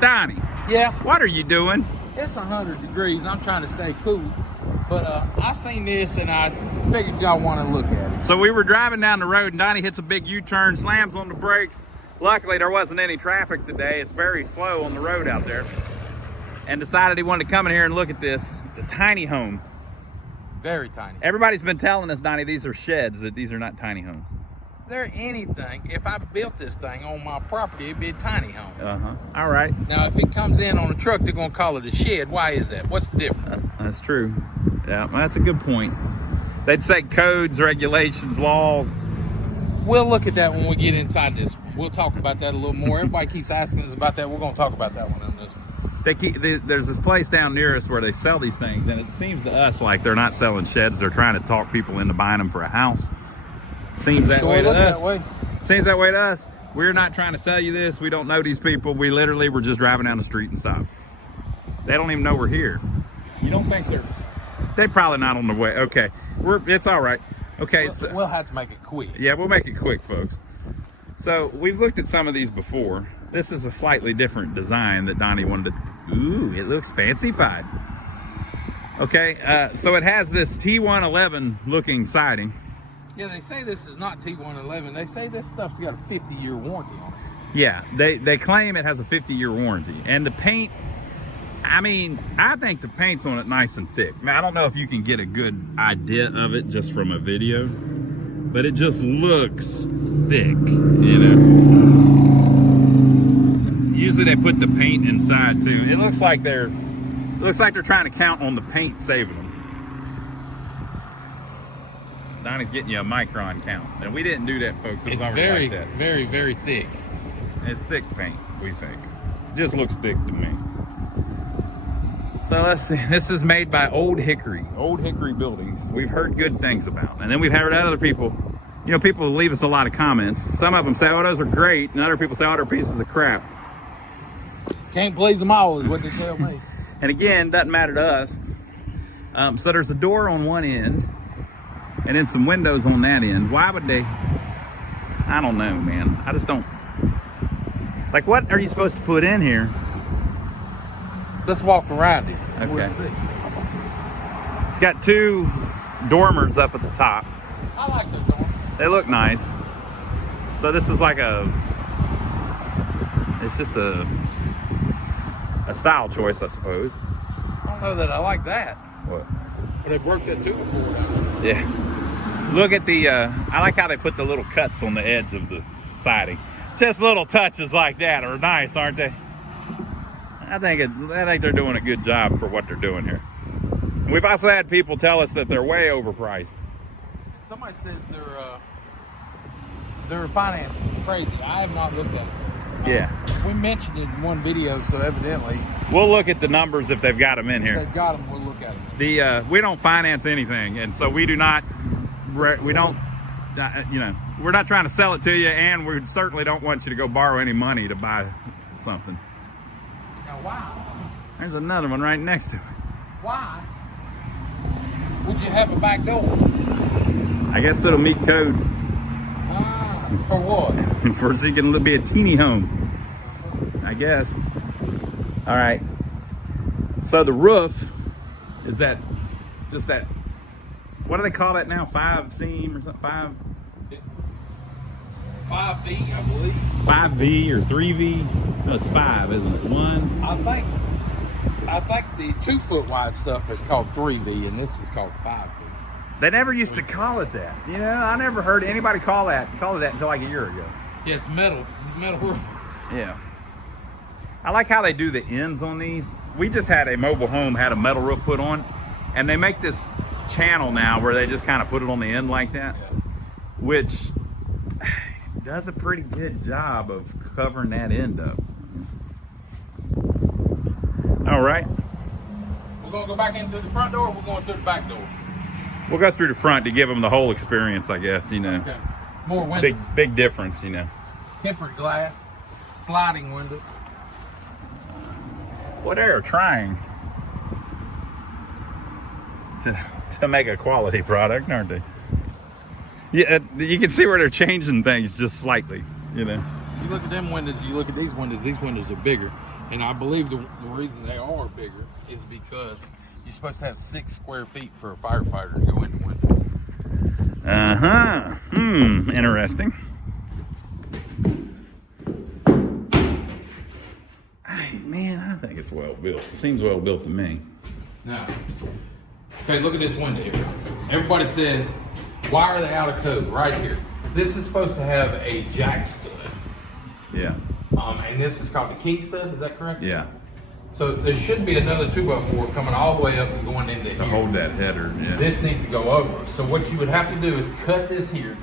Donnie, Yeah, what are you doing? it's 100 degrees. I'm trying to stay cool. But I seen this and I figured y'all want to look at it. So we were driving down the road and Donnie hits a big U-turn, slams on the brakes. Luckily, there wasn't any traffic today. It's very slow on the road out there. And decided he wanted to come in here and look at this, the tiny home. Very tiny. Everybody's been telling us, Donnie, these are sheds, that these are not tiny homes. They're anything. If I built this thing on my property, it'd be a tiny home. Uh-huh. All right. Now, if it comes in on a truck, they're going to call it a shed. Why is that? What's the difference? That's true. Yeah, well, that's a good point. They'd say codes, regulations, laws. We'll look at that when we get inside this. We'll talk about that a little more. Everybody keeps asking us about that. We're going to talk about that one on this one. There's this place down near us where they sell these things, and it seems to us like they're not selling sheds. They're trying to talk people into buying them for a house. Seems that way to us. That way. Seems that way to us. We're not trying to sell you this. We don't know these people. We literally were just driving down the street and stopped. They don't even know we're here. You don't think they're probably not on the way. Okay, it's all right. Okay, so We'll have to make it quick. yeah, we'll make it quick, folks. So we've looked at some of these before. This is a slightly different design that Donnie wanted to. Ooh, it looks fancified. Okay, so it has this T111 looking siding. Yeah, they say this is not T111. They say this stuff's got a 50-year warranty on it. Yeah, they claim it has a 50-year warranty. And the paint, I mean, I think the paint's on it nice and thick. Now, I don't know if you can get a good idea of it just from a video, but it just looks thick, you know. Usually they put the paint inside too. It looks like they're trying to count on the paint saving them. Donnie's getting you a micron count, and we didn't do that, folks. It was It's already very, like that. very, very thick. It's thick paint, we think. Just looks thick to me. So let's see. This is made by Old Hickory Buildings. We've heard good things about. And then we've heard other people, you know, people leave us a lot of comments. Some of them say, oh, those are great. And other people say, oh, they're pieces of crap. Can't please them all is what they tell me. And again, doesn't matter to us. So there's a door on one end and then some windows on that end. Why would they? I don't know, man. I just don't. Like, what are you supposed to put in here? Let's walk around it. Okay. We'll see. It's got two dormers up at the top. I like the door. They look nice. So this is like it's just a style choice, I suppose. I don't know that I like that. What? But they broke that too before. Yeah. Look at the, I like how they put the little cuts on the edge of the siding. Just little touches like that are nice, aren't they? I think they're doing a good job for what they're doing here. We've also had people tell us that they're way overpriced. Somebody says their finance is crazy. I have not looked at it. Yeah. We mentioned it in one video, so evidently We'll look at the numbers if they've got them in if here. they've got them. We'll look at them. We don't finance anything, and so we don't, you know, we're not trying to sell it to you, and we certainly don't want you to go borrow any money to buy something. Now, why? There's another one right next to it. Why would you have a back door? I guess it'll meet code For what? for so you can be a teeny home, I guess. All right. So the roof is just that. What do they call that now? 5 seam or something? 5V, I believe. 5V or 3V? No, it's 5, isn't it? 1. I think the 2 foot wide stuff is called 3V, and this is called 5V. They never used to call it that. You know, I never heard anybody call it that until like a year ago. Yeah, it's metal roof. Yeah. I like how they do the ends on these. We just had a mobile home, had a metal roof put on, and they make this channel now where they just kind of put it on the end like that, which does a pretty good job of covering that end up. All right. We're gonna go back into the front door, or we're going through the back door? We'll go through the front to give them the whole experience, I guess, you know. Okay. More windows. Big difference, you know. Tempered glass, sliding window. Well, they're trying to make a quality product, aren't they? Yeah, you can see where they're changing things just slightly, you know. You look at them windows, you look at these windows are bigger. And I believe the reason they are bigger is because you're supposed to have 6 square feet for a firefighter to go in the window. Interesting. Man, I think it's well built. It seems well built to me. Now, okay, look at this window here. Everybody says, why are they out of code? Right here. This is supposed to have a jack stud. Yeah. And this is called the king stud, is that correct? Yeah. So there should be another 2x4 coming all the way up and going into To here. hold that header. Yeah. This needs to go over. So what you would have to do is cut this here,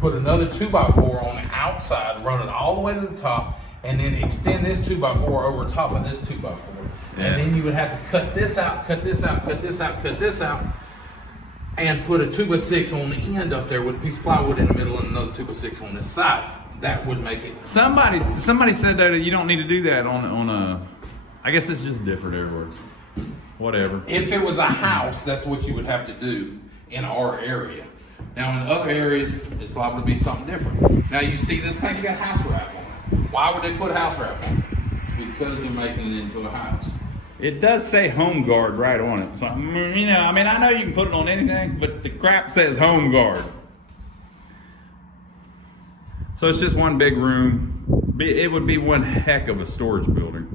put another 2x4 on the outside, run it all the way to the top, and then extend this 2x4 over top of this 2x4. Yeah. And then you would have to cut this out, and put a 2x6 on the end up there with a piece of plywood in the middle and another 2x6 on this side. That would make it. Somebody said that you don't need to do that on a. I guess it's just different everywhere. Whatever. If it was a house, that's what you would have to do in our area. Now in other areas, it's liable to be something different. Now you see this thing's got house wrap on it. Why would they put house wrap on it? It's because they're making it into a house. It does say Home Guard right on it. So, I know you can put it on anything, but the crap says Home Guard. So it's just one big room. It would be one heck of a storage building.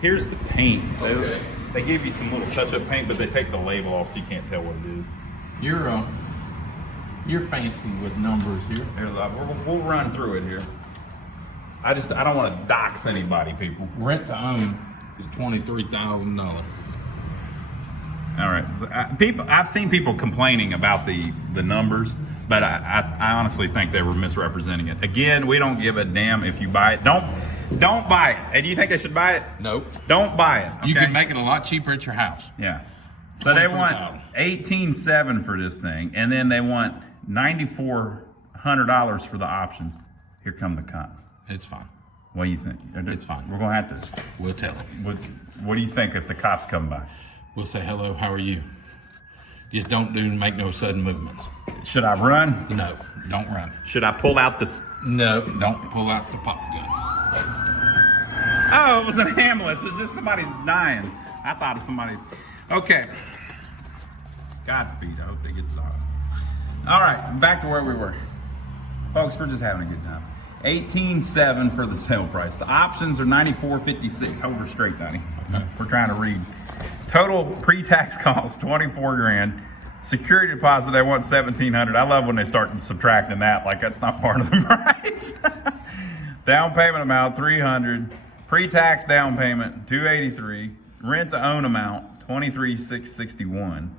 Here's the paint. Okay. They give you some little touch-up paint, but they take the label off so you can't tell what it is. You're fancy with numbers here. We'll run through it here. I don't want to dox anybody, people. Rent to own is $23,000. All right. So, I've seen people complaining about the numbers, but I honestly think they were misrepresenting it. Again, we don't give a damn if you buy it. Don't buy it. Hey, do you think I should buy it? Nope. Don't buy it. Okay? You can make it a lot cheaper at your house. Yeah. So they want $23,000. $18,700 for this thing, and then they want $9,400 for the options. Here come the cops. It's fine. What do you think? It's fine. We're gonna have to. We'll tell them. What do you think if the cops come by? We'll say, hello, how are you? Just don't make no sudden movements. Should I run? No, don't run. Should I pull out the? No, don't pull out the pop gun. Oh, it was an ambulance. It's just somebody's dying. I thought of somebody. Okay. Godspeed. I hope they get sorry. All right, back to where we were. Folks, we're just having a good time. $18,700 for the sale price. The options are $94.56. Hold her straight, Donnie. Okay. We're trying to read. Total pre-tax cost $24,000. Security deposit they want $1,700. I love when they start subtracting that, like that's not part of the price. Down payment amount $300. Pre-tax down payment $283. Rent to own amount $23,661.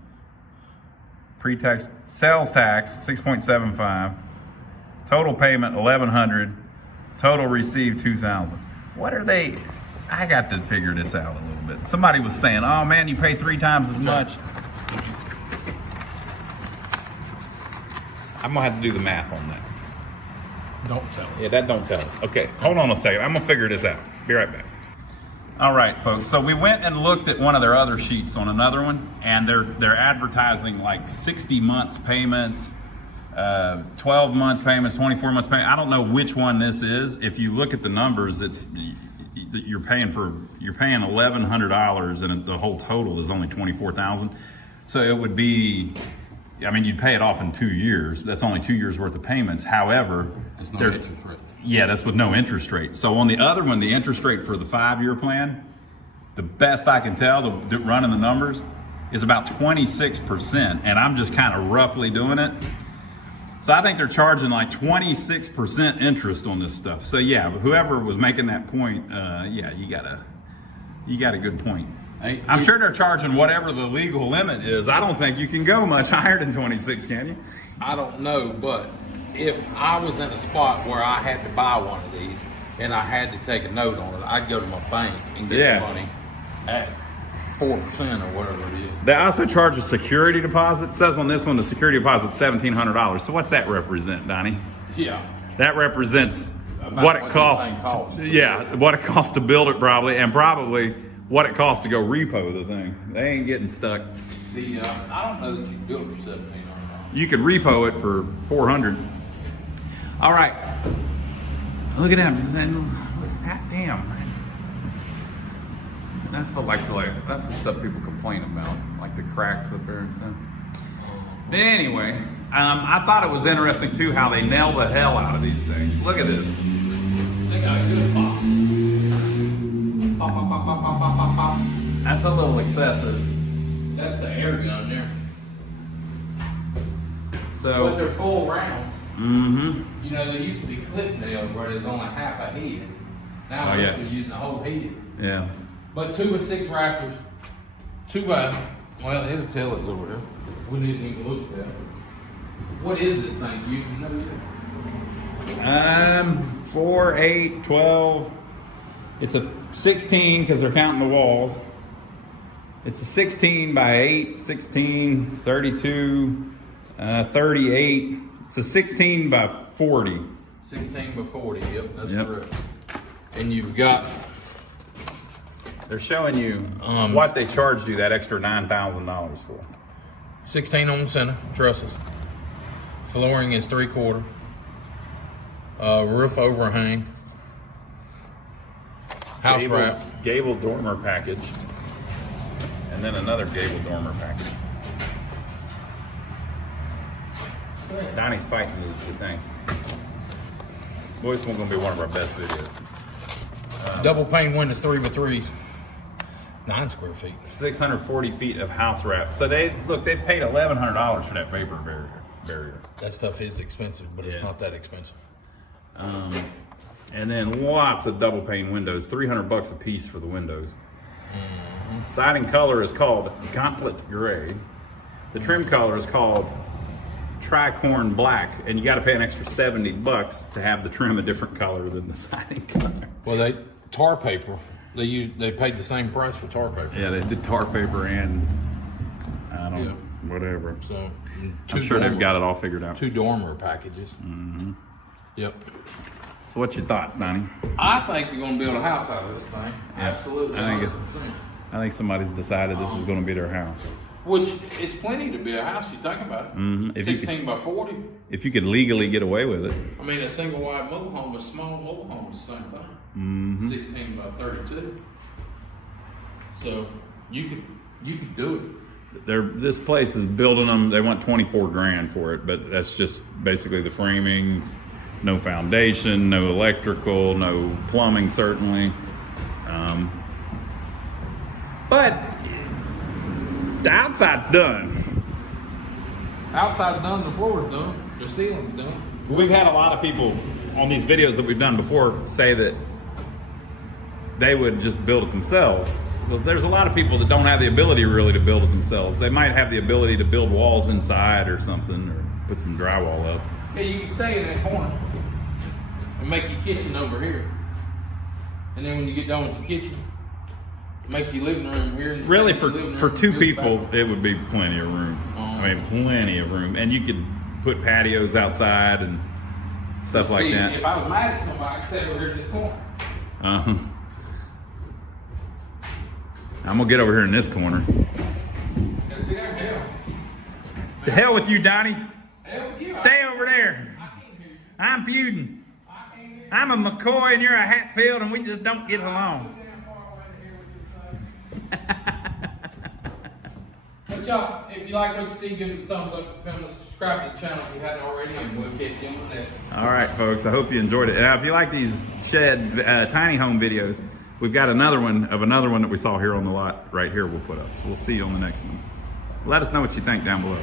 Pre-tax sales tax $6.75. Total payment $1,100. Total received $2,000. What are they? I got to figure this out a little bit. Somebody was saying, "Oh man, you pay 3 times as much." I'm gonna have to do the math on that. Don't tell them. Yeah, that don't tell us. Okay, hold on a second. I'm gonna figure this out. Be right back. All right, folks. So we went and looked at one of their other sheets on another one, and they're advertising like 60 months payments, 12 months payments, 24 months payments. I don't know which one this is. If you look at the numbers, you're paying $1,100, and the whole total is only $24,000. So it would be, I mean, you'd pay it off in 2 years. That's only 2 years worth of payments. However, That's no interest rate. yeah, that's with no interest rate. So on the other one, the interest rate for the 5-year plan, the best I can tell, running the numbers, is about 26%, and I'm just kind of roughly doing it. So I think they're charging like 26% interest on this stuff. So yeah, whoever was making that point, yeah, you got a good point. I'm sure they're charging whatever the legal limit is. I don't think you can go much higher than 26, can you? I don't know, but if I was in a spot where I had to buy one of these and I had to take a note on it, I'd go to my bank and get the money at 4% or whatever it is. They also charge a security deposit. It says on this one the security deposit is $1,700. So what's that represent, Donnie? Yeah. That represents About what it what costs. this thing costs. Yeah, what it costs to build it probably, and probably what it costs to go repo the thing. They ain't getting stuck. I don't know that you can do it for $1,700. You could repo it for $400. All right. Look at that. Then, God damn, man. That's that's the stuff people complain about, like the cracks up there and stuff. But anyway, I thought it was interesting too how they nail the hell out of these things. Look at this. They got a good pop. Pop, pop, pop, pop, pop, pop, pop, pop. That's a little excessive. That's the air gun there. So, But they're full rounds. mm-hmm. You know, there used to be clip nails where there's only half a head. Now Oh, yeah. they're using the whole head. Yeah. But 2 by 6 rafters, 2 by, well, it'll tell us over there. We need to even look at that. What is this thing? You know that? 4, 8, 12. It's a 16 because they're counting the walls. It's a 16 by 8, 16, 32, 38. It's a 16 by 40. 16 by 40, yep, that's Yep. correct. And you've got, They're showing you what they charged you that extra $9,000 for. 16 on the center, trusses. Flooring is 3/4. Roof overhang. House wrap. Gable dormer package. And then another gable dormer package. Donnie's fighting these two things. Boy, this one's gonna be one of our best videos. Double pane windows, 3 by 3s. 9 square feet. 640 feet of house wrap. So they've paid $1,100 for that vapor barrier. That stuff is expensive, but it's Yeah. not that expensive. And then lots of double pane windows, $300 a piece for the windows. Siding color is called Gauntlet Gray. The trim color is called Tricorn Black, and you got to pay an extra $70 to have the trim a different color than the siding color. Well, tar paper. They paid the same price for tar paper. Yeah, they did tar paper and whatever. So I'm sure they've got it all figured out. 2 dormer packages. Yep. So what's your thoughts, Donnie? I think they're going to build a house out of this thing. Yeah, Absolutely. I think 100%. I think somebody's decided this is going to be their house. Which it's plenty to be a house. You think about it. If you 16 by 40. If you could legally get away with it. I mean, a single wide mobile home, a small mobile home is the same thing. 16 by 32. So you could do it. This place is building them. They want 24 grand for it, but that's just basically the framing, no foundation, no electrical, no plumbing, certainly. But the outside's done. Outside's done, the floor's done, the ceiling's done. We've had a lot of people on these videos that we've done before say that they would just build it themselves. But there's a lot of people that don't have the ability really to build it themselves. They might have the ability to build walls inside or something, or put some drywall up. Yeah, you can stay in that corner and make your kitchen over here. And then when you get done with your kitchen, make your living room here. And Really, stay in your living for room, two build the people, bathroom. it would be plenty of room. I mean, plenty of room. And you could put patios outside and stuff like See, that. If I was mad at somebody, I'd stay over here in this corner. Uh-huh. I'm gonna get over here in this corner. Yeah, see there? Hell. The hell with you, Donnie. Hell with you. Stay over there. I can't hear you. I'm feuding. I can't hear you. I'm a McCoy and you're a Hatfield and we just don't get along. Damn far away to hear what you're saying. But y'all, if you like what you see, give us a thumbs up for filming. Subscribe to the channel if you hadn't already, and we'll catch you on the next. All right, folks. I hope you enjoyed it. Now, if you like these shed tiny home videos, we've got another one that we saw here on the lot right here we'll put up. So we'll see you on the next one. Let us know what you think down below.